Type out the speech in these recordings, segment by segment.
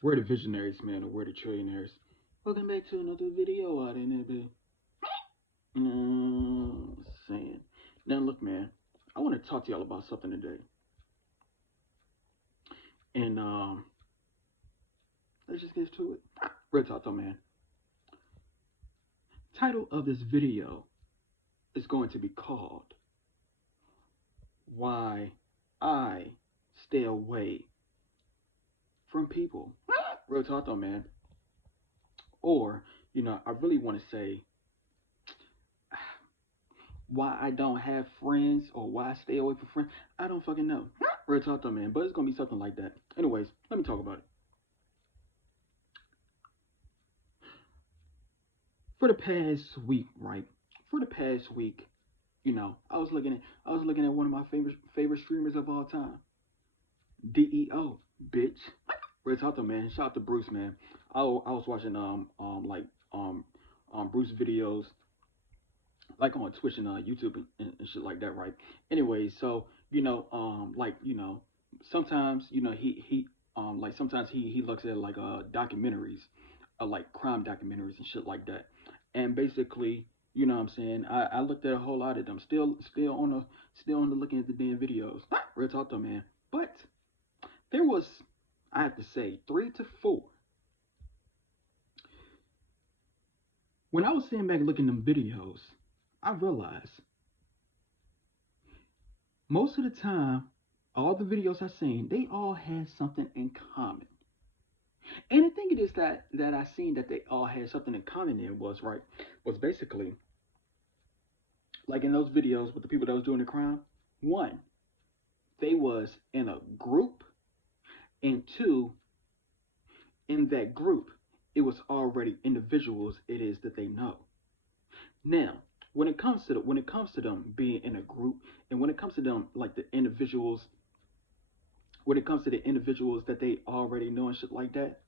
We're the visionaries, man, or we're the trillionaires. Welcome back to another video out in there, babe. Saying. Now, look, man, I want to talk to y'all about something today. And let's just get to it. Real talk, though, man. Title of this video is going to be called Why I Stay Away from People. Real talk, though, man. Or, I really want to say why I don't have friends or why I stay away from friends. I don't fucking know. Real talk though, man. But it's gonna be something like that. Anyways, let me talk about it. For the past week, right? For the past week, I was looking at one of my favorite streamers of all time. DEO, bitch. Real talk though, man. Shout out to Bruce, man. I was watching um Bruce videos like on Twitch and YouTube and shit like that, right? Anyway, so sometimes sometimes he looks at like documentaries, like crime documentaries and shit like that, and basically, what I'm saying, I looked at a whole lot of them, still on the looking at the damn videos. Real talk though, man. But there was, I have to say, three to four. When I was sitting back looking at them videos, I realized most of the time, all the videos I seen, they all had something in common. And the thing it is that I seen that they all had something in common in was basically like in those videos with the people that was doing the crime. One, they was in a group, and two, in that group, it was already individuals it is that they know. Now, when it comes to them being in a group, and when it comes to them like the individuals, when it comes to the individuals that they already know and shit like that,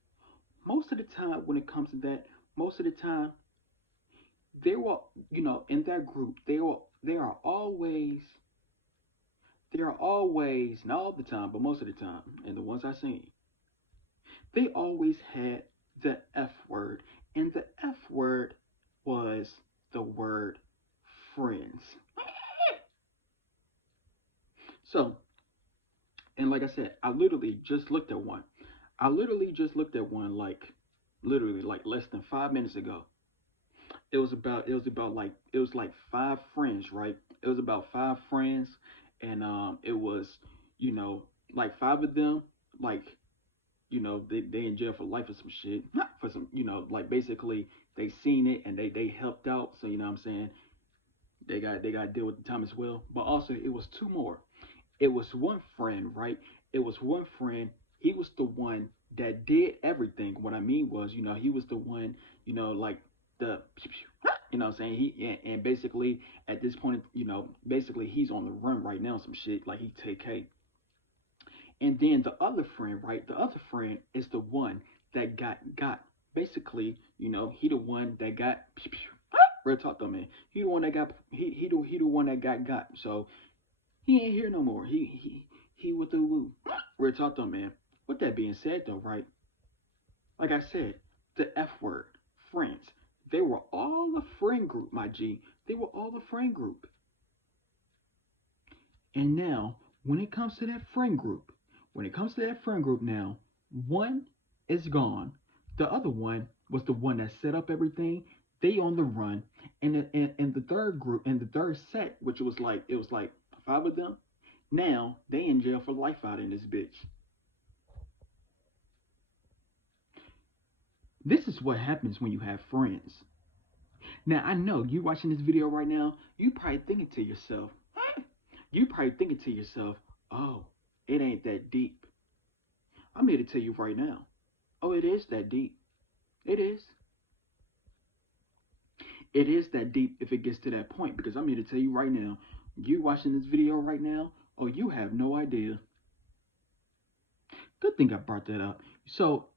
most of the time when it comes to that, most of the time they were, in that group, they are always, not all the time, but most of the time, and the ones I seen, they always had the F word, and the F word was the word friends. So, and like I said, I literally just looked at one. I literally just looked at one like literally like less than 5 minutes ago. It was like five friends, right? It was about five friends, and it was, you know like five of them, like, they in jail for life or some shit, for some, like basically they seen it and they helped out, so what I'm saying, they got to deal with the time as well. But also it was two more. It was one friend, right? It was one friend. He was the one that did everything. What I mean was, he was the one, like the, what I'm saying? And basically at this point, basically he's on the run right now, some shit like he take K. And then the other friend, right? The other friend is the one that got. Basically, he the one that got. Real talk though, man. He the one that got. He the one that got. So he ain't here no more. He with the woo. Real talk though, man. With that being said though, right? Like I said, the F word, friends. They were all a friend group, my G. They were all a friend group. And now, when it comes to that friend group, now, one is gone. The other one was the one that set up everything. They on the run, and the third group, and the third set, which it was like five of them. Now they in jail for life out in this bitch. This is what happens when you have friends. Now I know you watching this video right now. You probably thinking to yourself, oh, it ain't that deep. I'm here to tell you right now. Oh, it is that deep. It is. It is that deep if it gets to that point, because I'm here to tell you right now. You watching this video right now, oh, you have no idea. Good thing I brought that up. So,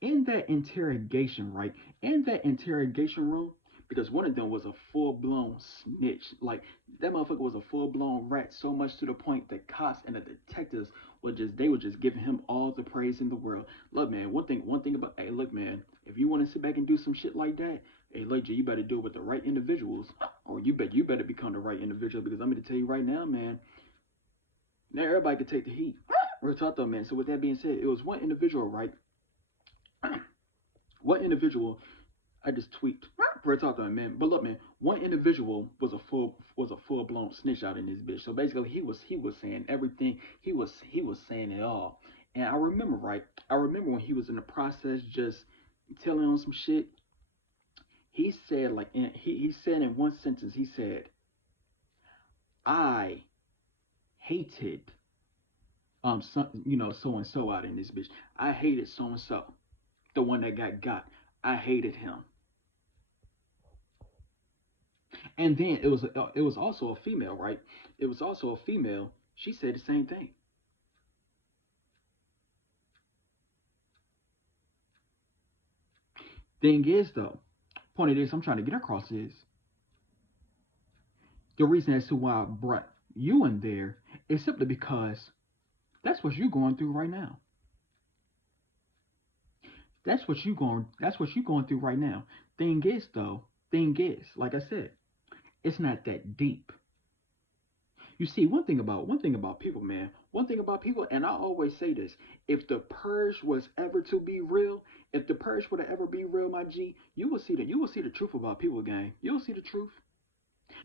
in that interrogation, right? In that interrogation room, because one of them was a full blown snitch. Like that motherfucker was a full blown rat, so much to the point that cops and the detectives were just giving him all the praise in the world. Look, man, one thing about hey, look, man, if you want to sit back and do some shit like that, hey, look, you better do it with the right individuals, or you better become the right individual because I'm gonna tell you right now, man. Now everybody can take the heat. Real talk though, man. So with that being said, it was one individual, right? One individual I just tweaked. Real talk though, man. But look, man, one individual was a full blown snitch out in this bitch. So basically, he was saying everything. He was saying it all. And I remember, right? I remember when he was in the process, just telling on some shit. He said like he said in one sentence, he said, "I hated so and so out in this bitch. I hated so and so, the one that got. I hated him." And then it was also a female, right? It was also a female. She said the same thing. Thing is, though, point of this I'm trying to get across is the reason as to why I brought you in there is simply because that's what you're going through right now. That's what you're going through right now. Thing is, though, like I said, it's not that deep. You see, one thing about people, man. One thing about people, and I always say this: if the purge was ever to be real, if the purge would ever be real, my G, you will see the truth about people, gang. You'll see the truth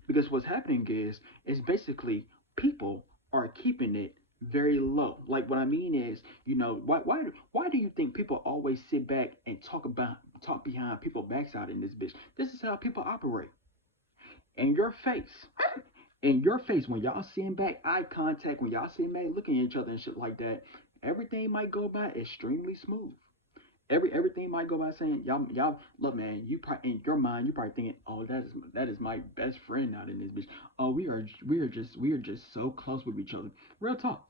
because what's happening is basically people are keeping it very low. Like what I mean is, why do you think people always sit back and talk behind people backside in this bitch? This is how people operate in your face. In your face, when y'all seeing back eye contact, when y'all seeing back looking at each other and shit like that, everything might go by extremely smooth. Everything might go by saying y'all look, man. You probably in your mind you probably thinking, oh, that is my best friend out in this bitch. Oh, we are just so close with each other. Real talk.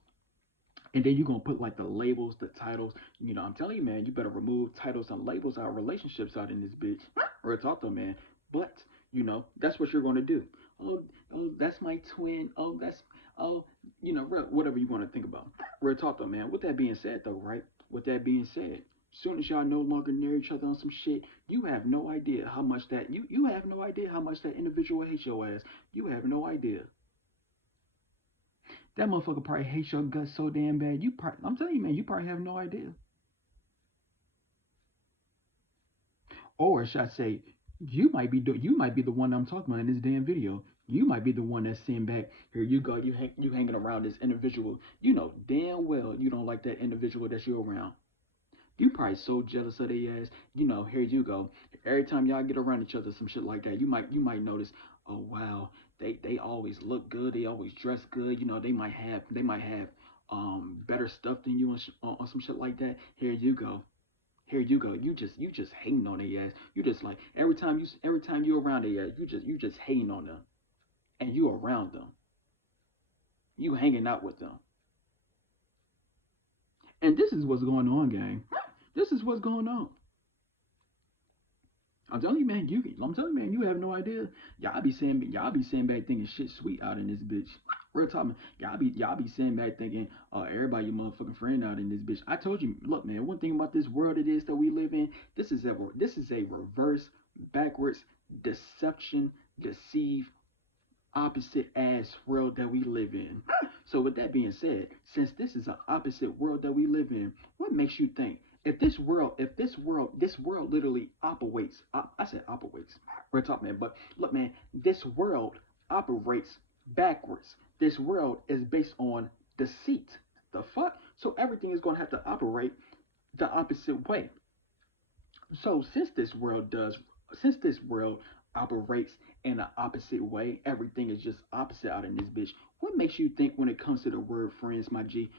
And then you're gonna put like the labels, the titles. I'm telling you, man, you better remove titles and labels out of relationships out in this bitch. Real talk though, man. But that's what you're gonna do. Oh, oh, that's my twin. Oh, whatever you want to think about. Real talk though, man. With that being said, though, right? With that being said, soon as y'all no longer near each other on some shit, you have no idea how much that you have no idea how much that individual hates your ass. You have no idea. That motherfucker probably hates your guts so damn bad. I'm telling you, man, you probably have no idea. Or should I say, you might be the one I'm talking about in this damn video. You might be the one that's saying back, here you go, you hanging around this individual. You know damn well you don't like that individual that you're around. You probably so jealous of their ass. Here you go. Every time y'all get around each other, some shit like that, you might notice, oh wow, they always look good, they always dress good. They might have better stuff than you on some shit like that. Here you go. Here you go. You just hating on their ass. You just like every time you around their ass, you just hating on them, and you around them. You hanging out with them, and this is what's going on, gang. This is what's going on. I'm telling you, man. I'm telling you, man. You have no idea. Y'all be saying back thinking shit sweet out in this bitch. Real talk, man. Y'all be saying back thinking, everybody your motherfucking friend out in this bitch. I told you, look, man. One thing about this world it is that we live in. This is a reverse, backwards, deception, deceive, opposite ass world that we live in. So with that being said, since this is an opposite world that we live in, what makes you think if this world literally operates? I said operates. We're talking, man, but look, man, this world operates backwards. This world is based on deceit. The fuck? So everything is gonna have to operate the opposite way. So since this world operates in an opposite way, everything is just opposite out in this bitch. What makes you think when it comes to the word friends, my G?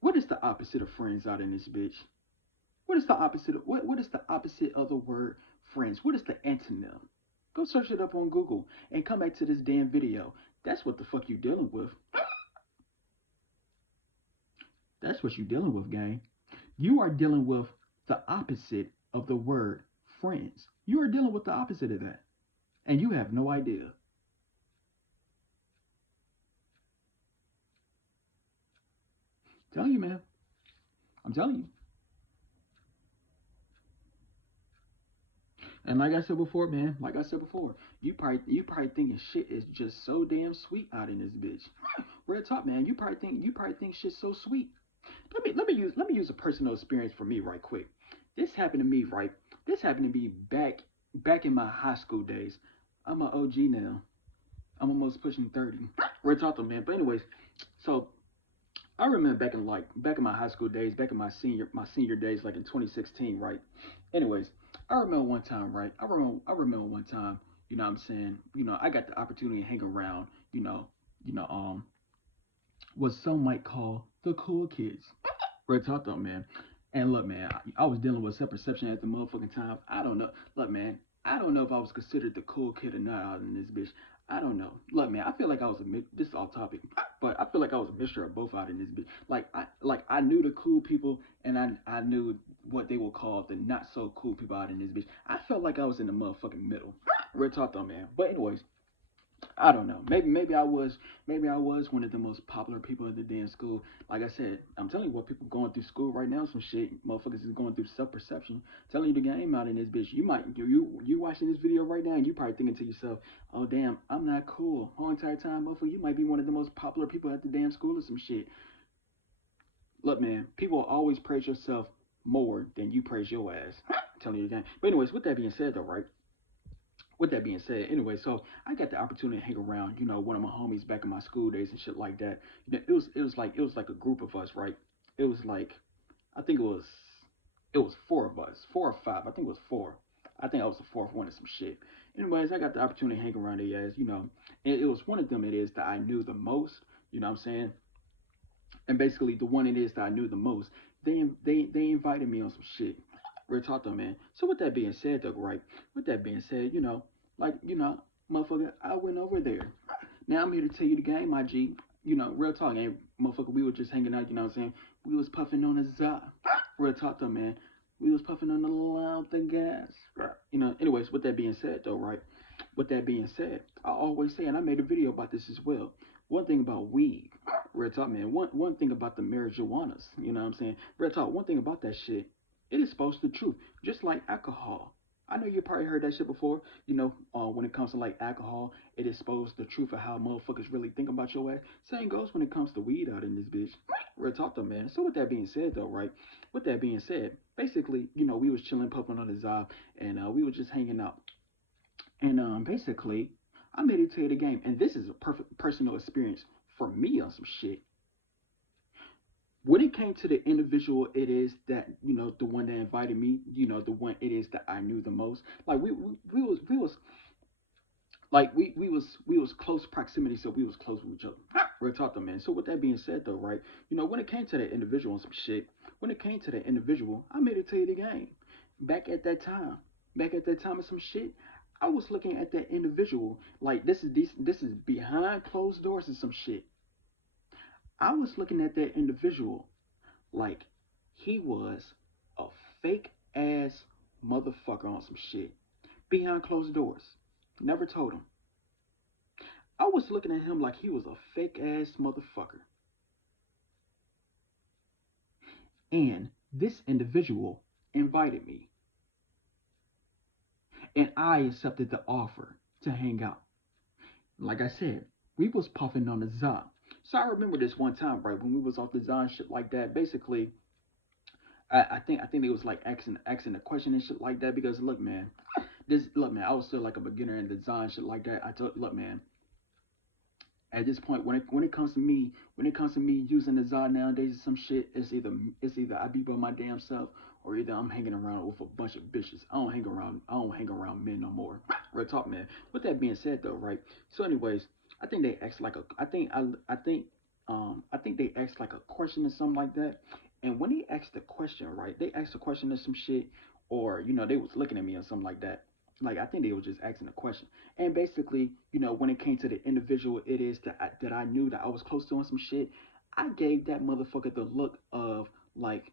What is the opposite of friends out in this bitch? What is the opposite of the word friends? What is the antonym? Go search it up on Google and come back to this damn video. That's what the fuck you dealing with. That's what you dealing with, gang. You are dealing with the opposite of the word friends. You are dealing with the opposite of that. and you have no idea. I'm telling you, man. I'm telling you. And like I said before, man, like I said before, you probably thinking shit is just so damn sweet out in this bitch. Real talk, man. You probably think shit's so sweet. Let me use a personal experience for me right quick. This happened to me, right? This happened to me back in my high school days. I'm an OG now. I'm almost pushing 30. Real talk, though, man. But anyways, so I remember back in my high school days, back in my senior days, like in 2016, right? Anyways, I remember one time, right? I remember one time, you know what I'm saying, I got the opportunity to hang around, you know, what some might call the cool kids. Real talk though, man. And look, man, I was dealing with self-perception at the motherfucking time. I don't know. Look, man, I don't know if I was considered the cool kid or not out in this bitch. I don't know. Look, man, I feel like I was this is off topic, but I feel like I was a mixture of both out in this bitch. Like I knew the cool people, and I knew what they would call the not so cool people out in this bitch. I felt like I was in the motherfucking middle. Real talk though, man. But anyways, I don't know. Maybe I was one of the most popular people in the damn school. Like I said, I'm telling you what people going through school right now. Some shit, motherfuckers is going through self perception. Telling you the game out in this bitch. You watching this video right now, and you probably thinking to yourself, oh damn, I'm not cool. Whole entire time, motherfucker, you might be one of the most popular people at the damn school or some shit. Look, man, people will always praise yourself more than you praise your ass. Telling you the game. But anyways, with that being said, though, right? With that being said, anyway, so I got the opportunity to hang around, one of my homies back in my school days and shit like that. It was like a group of us, right? It was like I think it was four of us, four or five. I think it was four. I think I was the fourth one or some shit. Anyways, I got the opportunity to hang around their ass, and it was one of them it is that I knew the most, you know what I'm saying? And basically the one it is that I knew the most, they invited me on some shit. Real talk though, man. So with that being said, though, right? With that being said, like motherfucker, I went over there. Now I'm here to tell you the game, my G. Real talk, ain't motherfucker. We were just hanging out. You know what I'm saying? We was puffing on a za. Real talk though, man. We was puffing on a loud the gas. Anyways, with that being said, though, right? With that being said, I always say, and I made a video about this as well. One thing about weed, real talk, man. One thing about the marijuanas, you know what I'm saying? Real talk. One thing about that shit, it exposes the truth, just like alcohol. I know you probably heard that shit before. When it comes to like alcohol, it exposes the truth of how motherfuckers really think about your ass. Same goes when it comes to weed out in this bitch. Real talk though, man. So with that being said, though, right? With that being said, basically, we was chilling, puffing on the job, and we were just hanging out. And basically, I made it to the game, and this is a perfect personal experience for me on some shit. When it came to the individual, it is that the one that invited me, the one it is that I knew the most. Like we was like we was close proximity, so we was close with each other. Real talk though, man. So with that being said, though, right? When it came to the individual and some shit, when it came to the individual, I made it to the game. Back at that time, back at that time of some shit, I was looking at that individual like this is behind closed doors and some shit. I was looking at that individual like he was a fake ass motherfucker on some shit behind closed doors. Never told him. I was looking at him like he was a fake ass motherfucker. And this individual invited me, and I accepted the offer to hang out. Like I said, we was puffing on the za. So I remember this one time, right, when we was off the za and shit like that. Basically, I think it was like asking a question and shit like that because look man, I was still like a beginner in design shit like that. I told look man, at this point when it comes to me using the Zod nowadays or some shit, it's either I be by my damn self or either I'm hanging around with a bunch of bitches. I don't hang around men no more. Real talk, man. With that being said though, right? So anyways, I think they asked like a I think they asked like a question or something like that. And when they asked the question, right, they asked a question or some shit, or they was looking at me or something like that. Like I think they were just asking a question. And basically, when it came to the individual, it is that I knew that I was close to on some shit. I gave that motherfucker the look of like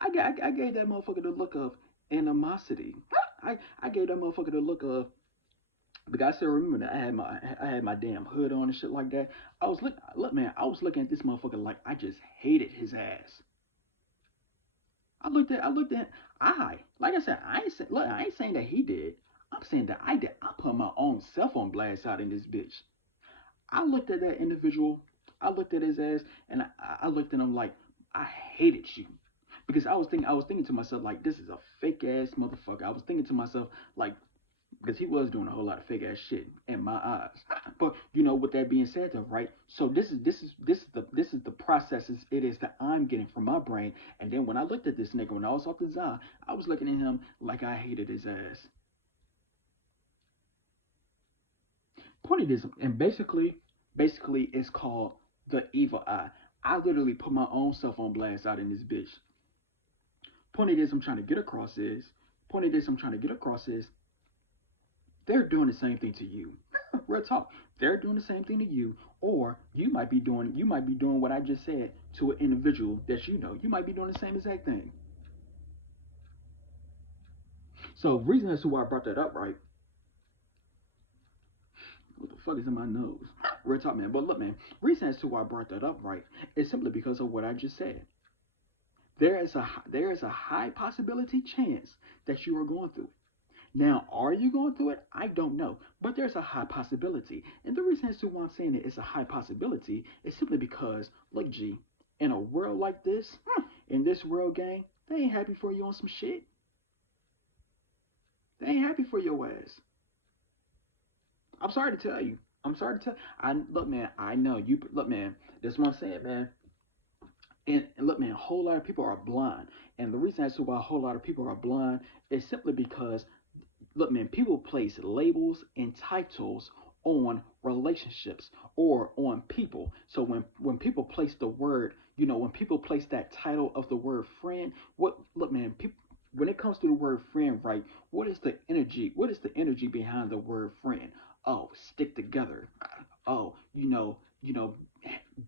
I gave that motherfucker the look of animosity. I gave that motherfucker the look of But I still remember that I had my damn hood on and shit like that. Look man, I was looking at this motherfucker like I just hated his ass. I looked at like I said, I ain't saying that he did. I'm saying that I did. I put my own self on blast out in this bitch. I looked at that individual, I looked at his ass, and I looked at him like I hated you. Because I was thinking to myself like this is a fake ass motherfucker. I was thinking to myself like because he was doing a whole lot of fake ass shit in my eyes. But you know, with that being said, though, right? So this is the processes it is that I'm getting from my brain. And then when I looked at this nigga when I was off the Zah, I was looking at him like I hated his ass. Point of this, and basically, it's called the evil eye. I literally put my own self on blast out in this bitch. Point of this, I'm trying to get across is. Point of this, I'm trying to get across is they're doing the same thing to you. Real talk. They're doing the same thing to you, or you might be doing what I just said to an individual that you know. You might be doing the same exact thing. So reason as to why I brought that up, right? What the fuck is in my nose? Real talk, man. But look, man, reason as to why I brought that up, right, is simply because of what I just said. There is a high possibility chance that you are going through. Now, are you going through it? I don't know. But there's a high possibility. And the reason as to why I'm saying it's a high possibility is simply because, look, G, in a world like this, in this world, gang, they ain't happy for you on some shit. They ain't happy for your ass. I'm sorry to tell you. I'm sorry to tell I look, man, I know you look, man, that's what I'm saying, man. And look, man, a whole lot of people are blind. And the reason as to why a whole lot of people are blind is simply because look, man, people place labels and titles on relationships or on people. So when people place the word, you know, when people place that title of the word friend, what look, man, people when it comes to the word friend, right? What is the energy? What is the energy behind the word friend? Oh, stick together. Oh, you know,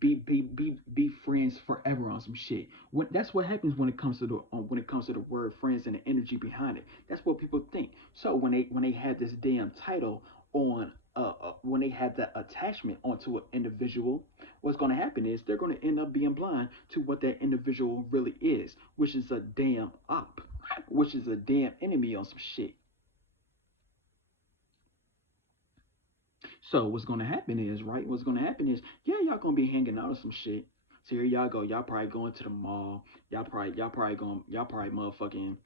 be friends forever on some shit. That's what happens when it comes to the word friends and the energy behind it. That's what people think. So when they had this damn title on when they had that attachment onto an individual, what's going to happen is they're going to end up being blind to what that individual really is, which is a damn op, which is a damn enemy on some shit. So what's gonna happen is, right? What's gonna happen is, yeah, y'all gonna be hanging out or some shit. So here y'all go. Y'all probably going to the mall. Y'all probably motherfucking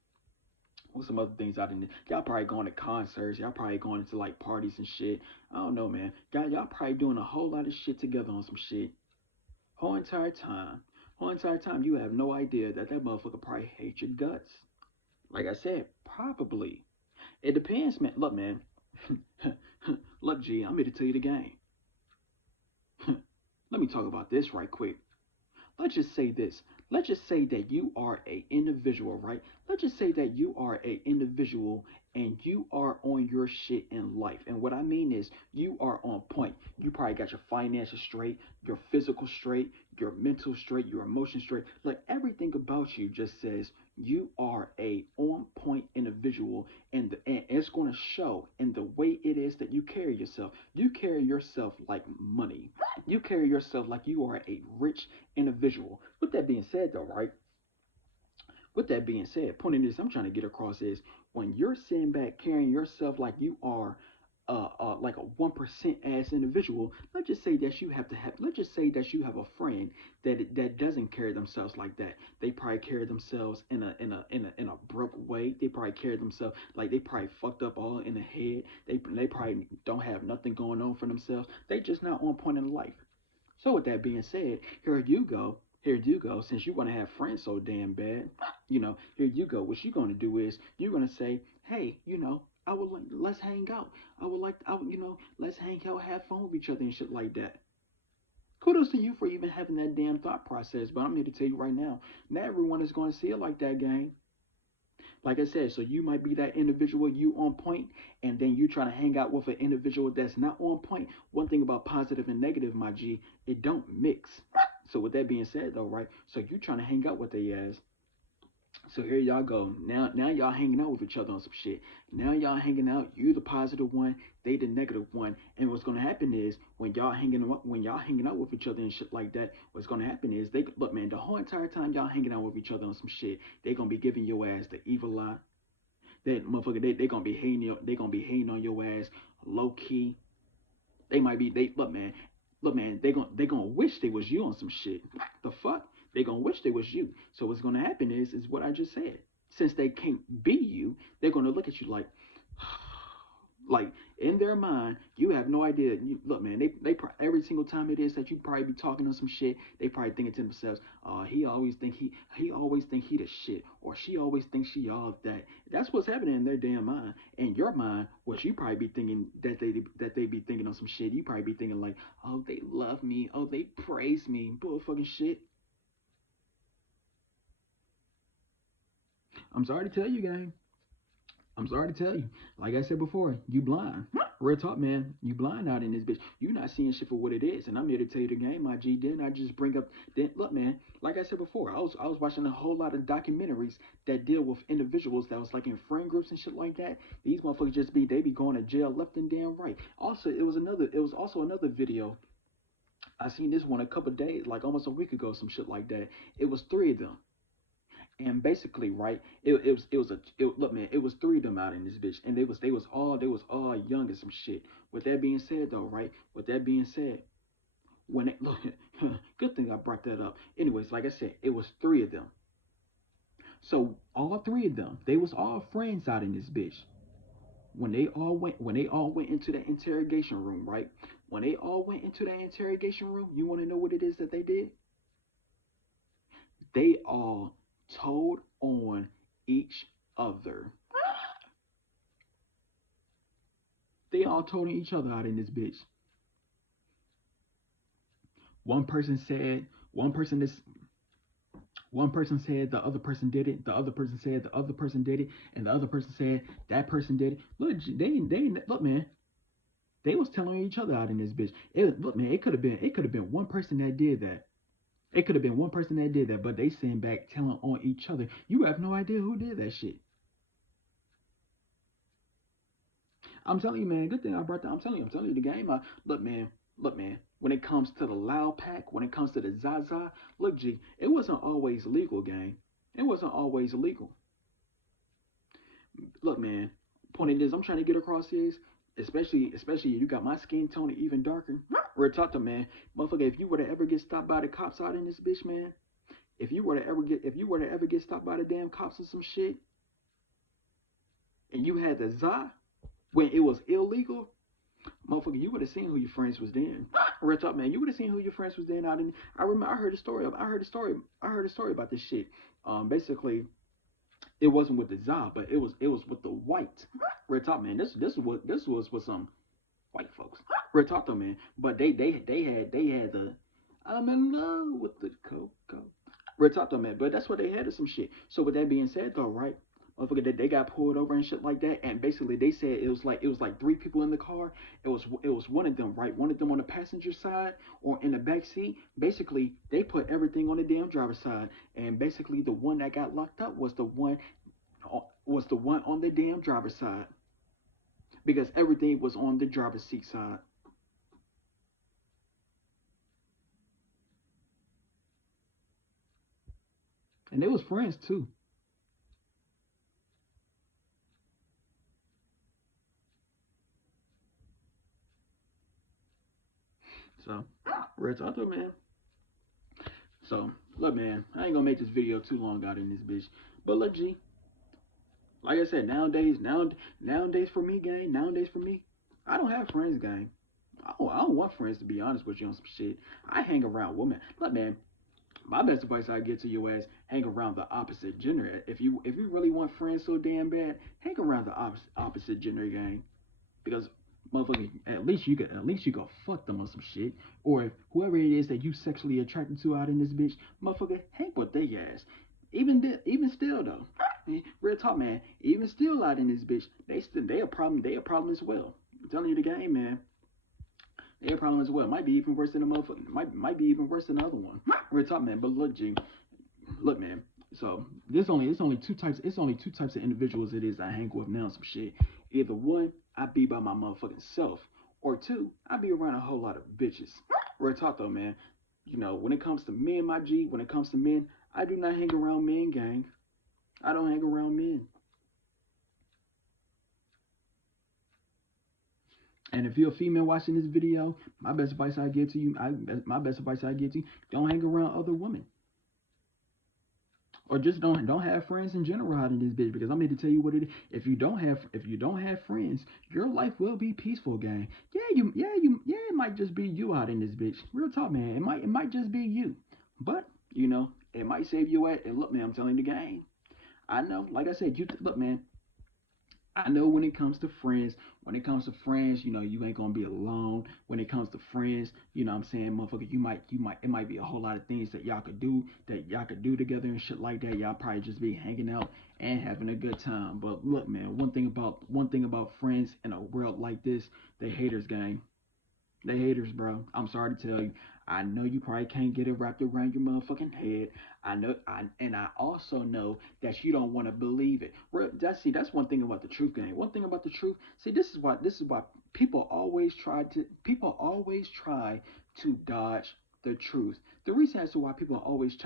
what's some other things out in there. Y'all probably going to concerts. Y'all probably going to like parties and shit. I don't know, man. Y'all probably doing a whole lot of shit together on some shit. Whole entire time. Whole entire time you have no idea that that motherfucker probably hates your guts. Like I said, probably. It depends, man. Look, man. Look, G, I'm here to tell you the game. Let me talk about this right quick. Let's just say this. Let's just say that you are a individual, right? Let's just say that you are a individual and you are on your shit in life. And what I mean is you are on point. You probably got your finances straight, your physical straight, your mental straight, your emotions straight. Like everything about you just says you are a on point individual and it's going to show in the way it is that you carry yourself. You carry yourself like money. You carry yourself like you are a rich individual. With that being said, though, right? With that being said, point in this I'm trying to get across is when you're sitting back carrying yourself like you are like a 1% ass individual. Let's just say that you have to have. Let's just say that you have a friend that doesn't carry themselves like that. They probably carry themselves in a broke way. They probably carry themselves like they probably fucked up all in the head. They probably don't have nothing going on for themselves. They just not on point in life. So with that being said, here you go. Here you go. Since you want to have friends so damn bad, here you go. What you're gonna do is you're gonna say, hey, I would like let's hang out. Let's hang out, have fun with each other and shit like that. Kudos to you for even having that damn thought process. But I'm here to tell you right now, not everyone is going to see it like that, gang. Like I said, so you might be that individual you on point, and then you try to hang out with an individual that's not on point. One thing about positive and negative, my G, it don't mix. So with that being said, though, right? So you trying to hang out with they ass, So here y'all go. Now y'all hanging out with each other on some shit. Now y'all hanging out. You the positive one, they the negative one. And what's gonna happen is when y'all hanging out with each other and shit like that, what's gonna happen is they look, man, the whole entire time y'all hanging out with each other on some shit, they gonna be giving your ass the evil eye. That motherfucker, they gonna be hating on your ass low key. They might be they look man, they gonna wish they was you on some shit. The fuck? They gonna wish they was you. So what's gonna happen is what I just said. Since they can't be you, they're gonna look at you like in their mind, you have no idea. Look, man, every single time it is that you probably be talking on some shit, they probably thinking to themselves, he always think he the shit, or she always thinks she all that. That's what's happening in their damn mind. In your mind, what you probably be thinking that they be thinking on some shit. You probably be thinking like, oh, they love me, oh, they praise me, bullfucking shit. I'm sorry to tell you, gang. I'm sorry to tell you. Like I said before, you blind. Real talk, man. You blind out in this bitch. You not seeing shit for what it is. And I'm here to tell you the game, my G. Didn't I just bring up? Look, man. Like I said before, I was watching a whole lot of documentaries that deal with individuals that was like in friend groups and shit like that. These motherfuckers they be going to jail left and damn right. Also, it was also another video. I seen this one a couple days, like almost a week ago, some shit like that. It was three of them. And basically, right, look, man, it was three of them out in this bitch, and they was all young and some shit. With that being said, though, right, with that being said, when it look, good thing I brought that up. Anyways, like I said, it was three of them. So all three of them, they was all friends out in this bitch. When they all went into that interrogation room, right? When they all went into that interrogation room, you want to know what it is that they did? They all told on each other. They all told each other out in this bitch. One person said, one person said the other person did it. The other person said the other person did it, and the other person said that person did it. Look, they look, man. They was telling each other out in this bitch. Look, man. It could have been one person that did that. It could have been one person that did that, but they sitting back telling on each other. You have no idea who did that shit. I'm telling you, man. Good thing I brought that. I'm telling you, the game. Look, man. When it comes to the loud pack, when it comes to the Zaza, look, G, it wasn't always legal, gang. It wasn't always illegal. Look, man. Point it is, I'm trying to get across is, especially you got my skin tone even darker. Real talk to man, motherfucker. If you were to ever get stopped by the cops out in this bitch, man. If you were to ever get stopped by the damn cops or some shit, and you had the za when it was illegal, motherfucker, you would have seen who your friends was then. Real talk, man. You would have seen who your friends was then. I didn't. I remember. I heard a story. I heard a story. I heard a story about this shit. Basically, it wasn't with the za, but it was with the white. Real talk, man. This was with some white folks. Real talk, though, man. But they had the I'm in love with the cocoa. Real talk, though, man. But that's what they had or some shit. So with that being said, though, right? Motherfucker, they got pulled over and shit like that, and basically they said it was like three people in the car. It was one of them, right? One of them on the passenger side or in the back seat. Basically, they put everything on the damn driver's side, and basically the one that got locked up was the one on the damn driver's side because everything was on the driver's seat side, and they was friends too. So, real talk, man. So, look, man, I ain't gonna make this video too long out in this bitch. But look, G, like I said, nowadays for me, gang, nowadays for me, I don't have friends, gang. I don't want friends to be honest with you on some shit. I hang around women. Look, man, my best advice I get to your ass: hang around the opposite gender. If you really want friends so damn bad, hang around the opposite gender, gang. Because motherfucker, at least you go fuck them on some shit. Or if whoever it is that you sexually attracted to out in this bitch, motherfucker, hang with they ass. Even still though, real talk, man. Even still out in this bitch, they a problem. They a problem as well. I'm telling you the game, man. They a problem as well. Might be even worse than the motherfucker. Might be even worse than the other one. Real talk, man. But look, G, look, man. So it's only two types. It's only two types of individuals it is I hang with now. Some shit. Either one, I be by my motherfucking self, or two, I be around a whole lot of bitches. Real talk though, man. You know, when it comes to men, my G, when it comes to men, I do not hang around men, gang. I don't hang around men. And if you're a female watching this video, my best advice I give to you, my best advice I give to you, don't hang around other women. Or just don't have friends in general out in this bitch, because I'm here to tell you what it is. If you don't have friends, your life will be peaceful, gang. Yeah, it might just be you out in this bitch. Real talk, man. It might just be you. But, it might save you at, and look, man, I'm telling you the game. I know, like I said, look, man, I know when it comes to friends, you ain't gonna be alone. When it comes to friends, what I'm saying, motherfucker, it might be a whole lot of things that y'all could do together and shit like that. Y'all probably just be hanging out and having a good time. But look, man, one thing about friends in a world like this, they haters, gang. They haters, bro. I'm sorry to tell you. I know you probably can't get it wrapped around your motherfucking head. And I also know that you don't want to believe it. That's one thing about the truth, gang. One thing about the truth. See, this is why people always try to dodge the truth. The reason as to why people always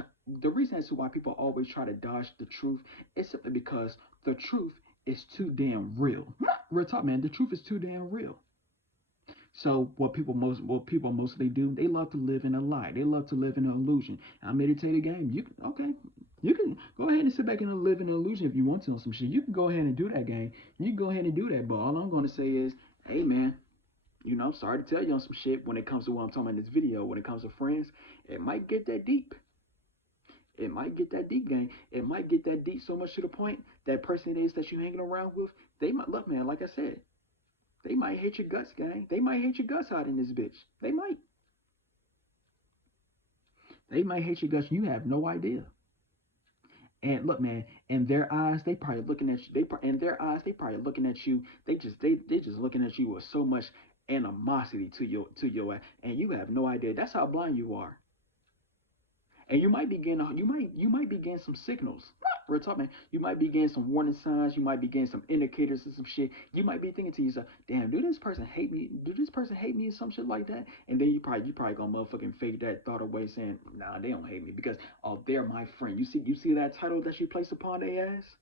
try to dodge the truth is simply because the truth is too damn real. Real talk, man. The truth is too damn real. So what people mostly do, they love to live in a lie. They love to live in an illusion. I'm here to tell you the game. You can go ahead and sit back and live in an illusion if you want to on some shit. You can go ahead and do that, game. You can go ahead and do that. But all I'm gonna say is, hey man, sorry to tell you on some shit when it comes to what I'm talking about in this video. When it comes to friends, it might get that deep. It might get that deep, gang. It might get that deep so much to the point that person it is that you hanging around with, they might look, man. Like I said, they might hate your guts, gang. They might hate your guts out in this bitch. They might. They might hate your guts. You have no idea. And look, man, in their eyes, they probably looking at you. In their eyes, they probably looking at you. They just looking at you with so much animosity to your ass, and you have no idea. That's how blind you are. And you might be getting some signals. Real talk, man. You might be getting some warning signs. You might be getting some indicators of some shit. You might be thinking to yourself, "Damn, do this person hate me? Do this person hate me or some shit like that?" And then you probably gonna motherfucking fake that thought away, saying, "Nah, they don't hate me because they're my friend." You see that title that you place upon their ass?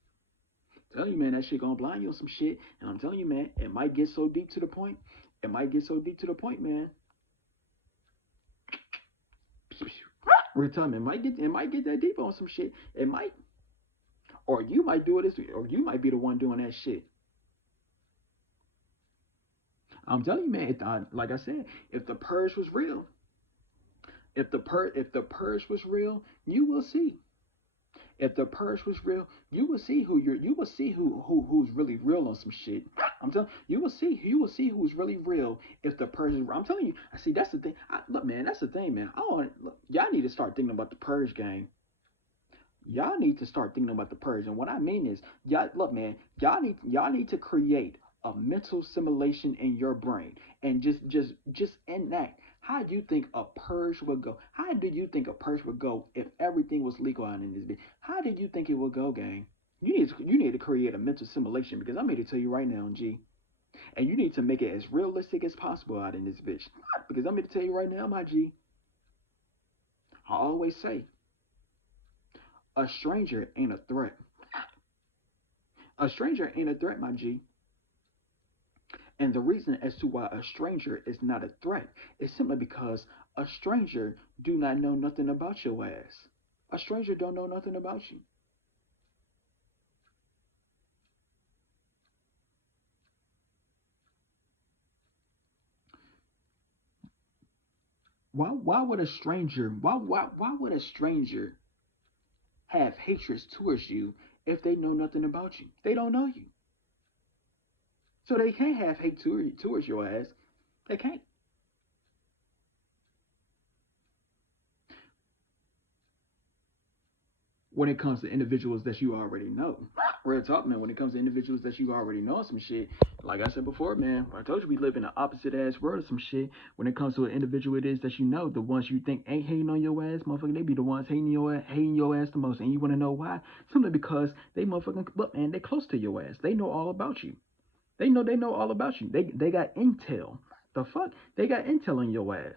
Tell you, man, that shit gonna blind you on some shit. And I'm telling you, man, it might get so deep to the point. It might get so deep to the point, man. Real time, it might get that deep on some shit. It might. Or you might do it, or you might be the one doing that shit. I'm telling you, man. Like I said, if the purge was real, if the purge was real, you will see. If the purge was real, you will see who's really real on some shit. I'm telling you will see who's really real if the purge is real. I'm telling you. I see. That's the thing. Look, man. That's the thing, man. Y'all need to start thinking about the purge, gang. Y'all need to start thinking about the purge. And what I mean is, y'all look, man, y'all need to create a mental simulation in your brain and just enact how you think a purge would go. How do you think a purge would go if everything was legal out in this bitch? How did you think it would go, gang? You need to create a mental simulation because I'm here to tell you right now, G. And you need to make it as realistic as possible out in this bitch. Because I'm here to tell you right now, my G. I always say a stranger ain't a threat. A stranger ain't a threat, my G. And the reason as to why a stranger is not a threat is simply because a stranger do not know nothing about your ass. A stranger don't know nothing about you. Why would a stranger have hatred towards you if they know nothing about you? They don't know you. So they can't have hate towards your ass. They can't. when it comes to individuals that you already know. Real talk, man. When it comes to individuals that you already know some shit, like I said before, man, I told you we live in an opposite ass world of some shit. When it comes to an individual it is that you know, the ones you think ain't hating on your ass, motherfucker, they be the ones hating your ass the most. And you want to know why? Simply because they motherfucking, look, man, they close to your ass. They know all about you. They know all about you. They got intel. The fuck? They got intel on your ass.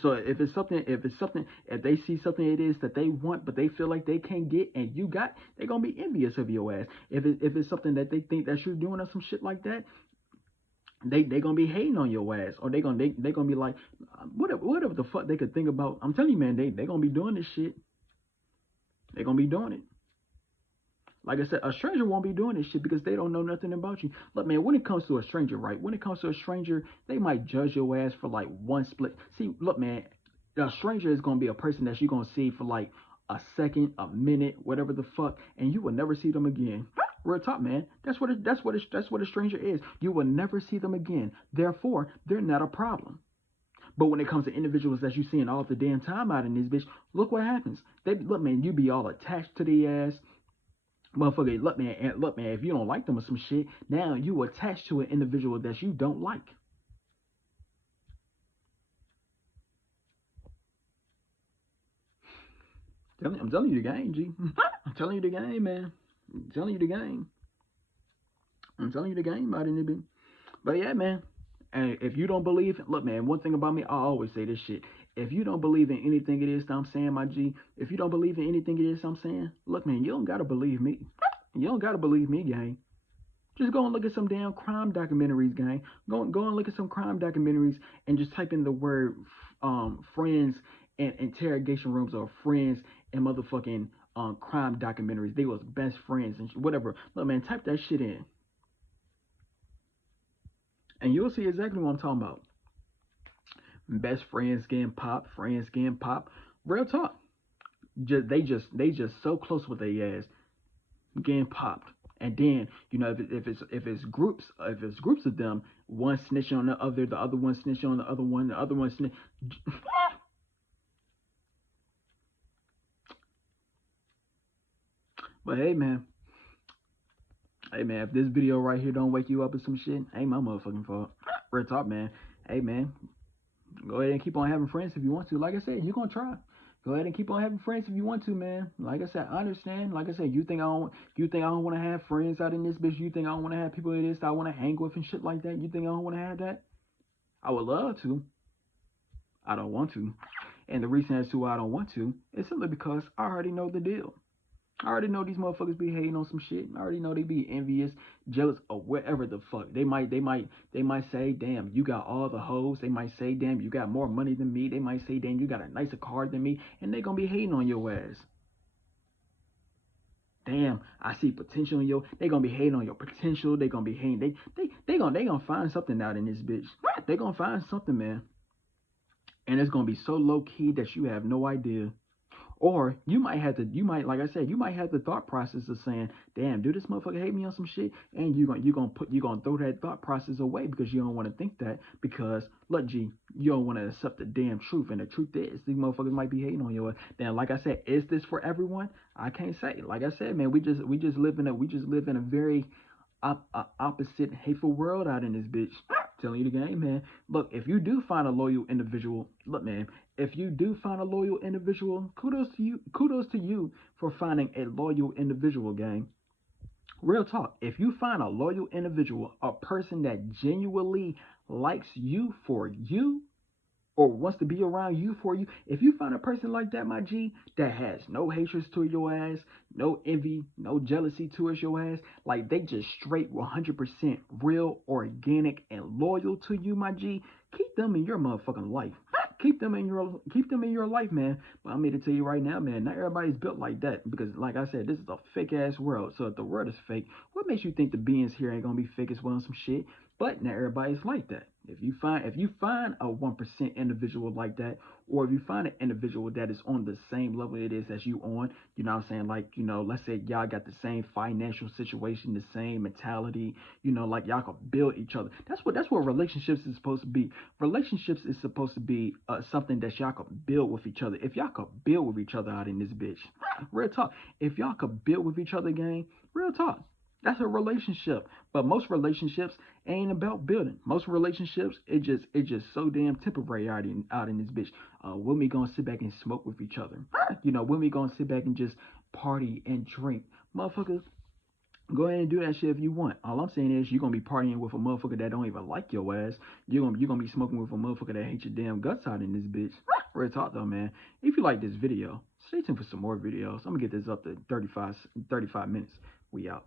So if they see something it is that they want, but they feel like they can't get, and you got, they're gonna be envious of your ass. If it's something that they think that you're doing or some shit like that, they gonna be hating on your ass, or they gonna be like, whatever the fuck they could think about. I'm telling you, man, they gonna be doing this shit. They gonna be doing it. Like I said, a stranger won't be doing this shit because they don't know nothing about you. Look, man, when it comes to a stranger, right? When it comes to a stranger, they might judge your ass for like one split. See, look, man, a stranger is gonna be a person that you're gonna see for like a second, a minute, whatever the fuck, and you will never see them again. Real talk, man. That's what a stranger is. You will never see them again. Therefore, they're not a problem. But when it comes to individuals that you seeing all the damn time out in this bitch, look what happens. They look, man, you be all attached to the ass. Motherfucker, look, man, if you don't like them or some shit, now you attached to an individual that you don't like. I'm telling you the game, G. I'm telling you the game, man. I'm telling you the game. I'm telling you the game about it, But yeah, man. And if you don't believe, look, man, one thing about me, I always say this shit. If you don't believe in anything it is that I'm saying, my G, if you don't believe in anything it is I'm saying, look, man, you don't gotta believe me. You don't gotta believe me, gang. Just go and look at some damn crime documentaries, gang. Go and look at some crime documentaries and just type in the word friends and interrogation rooms, or friends and motherfucking crime documentaries. They was best friends and whatever. Look, man, type that shit in, and you'll see exactly what I'm talking about. Best friends getting popped, friends getting popped. Real talk. They just so close with their ass getting popped. And then, if it's groups of them, one snitching on the other one snitching on the other one snitch. But hey man, if this video right here don't wake you up or some shit, ain't my motherfucking fault. Real talk, man. Hey man, go ahead and keep on having friends if you want to. Like I said, you're gonna try. Go ahead and keep on having friends if you want to, man. Like I said, I understand. Like I said, you think I don't want to have friends out in this bitch? You think I don't want to have people in this that I want to hang with and shit like that? You think I don't want to have that? I would love to. I don't want to. And the reason as to why I don't want to is simply because I already know the deal. I already know these motherfuckers be hating on some shit. I already know they be envious, jealous, or whatever the fuck. They might say, damn, you got all the hoes. They might say, damn, you got more money than me. They might say, damn, you got a nicer car than me. And they gonna be hating on your ass. Damn, I see potential in your. They gonna be hating on your potential. They gonna be hating. They gonna find something out in this bitch. They gonna find something, man. And it's gonna be so low key that you have no idea. Or like I said, you might have the thought process of saying, damn, do this motherfucker hate me on some shit? And you're gonna throw that thought process away because you don't want to think that, because look, G, you don't want to accept the damn truth. And the truth is these motherfuckers might be hating on you. Then like I said, is this for everyone? I can't say. Like I said, man, we just live in a very opposite hateful world out in this bitch. Telling you the game, man. Look, if you do find a loyal individual, look, man, if you do find a loyal individual, kudos to you. Kudos to you for finding a loyal individual, gang. Real talk. If you find a loyal individual, a person that genuinely likes you for you, or wants to be around you for you, if you find a person like that, my G, that has no hatred to your ass, no envy, no jealousy towards your ass, like they just straight 100% real, organic, and loyal to you, my G, keep them in your motherfucking life. Keep them in your life, man. But I'm here to tell you right now, man, not everybody's built like that, because like I said, this is a fake ass world. So if the world is fake, what makes you think the beings here ain't gonna be fake as well and some shit? But not everybody's like that. If you find a 1% individual like that, or if you find an individual that is on the same level it is as you on, you know what I'm saying? Like, let's say y'all got the same financial situation, the same mentality, like y'all could build each other. That's what relationships is supposed to be. Relationships is supposed to be something that y'all could build with each other. If y'all could build with each other out in this bitch, real talk. If y'all could build with each other, gang, real talk. That's a relationship. But most relationships ain't about building. Most relationships, it just so damn temporary out in this bitch. When we gonna sit back and smoke with each other? When we gonna sit back and just party and drink? Motherfuckers, go ahead and do that shit if you want. All I'm saying is you're gonna be partying with a motherfucker that don't even like your ass. You're gonna be smoking with a motherfucker that hates your damn guts out in this bitch. Real talk though, man. If you like this video, stay tuned for some more videos. I'm gonna get this up to 35 minutes. We out.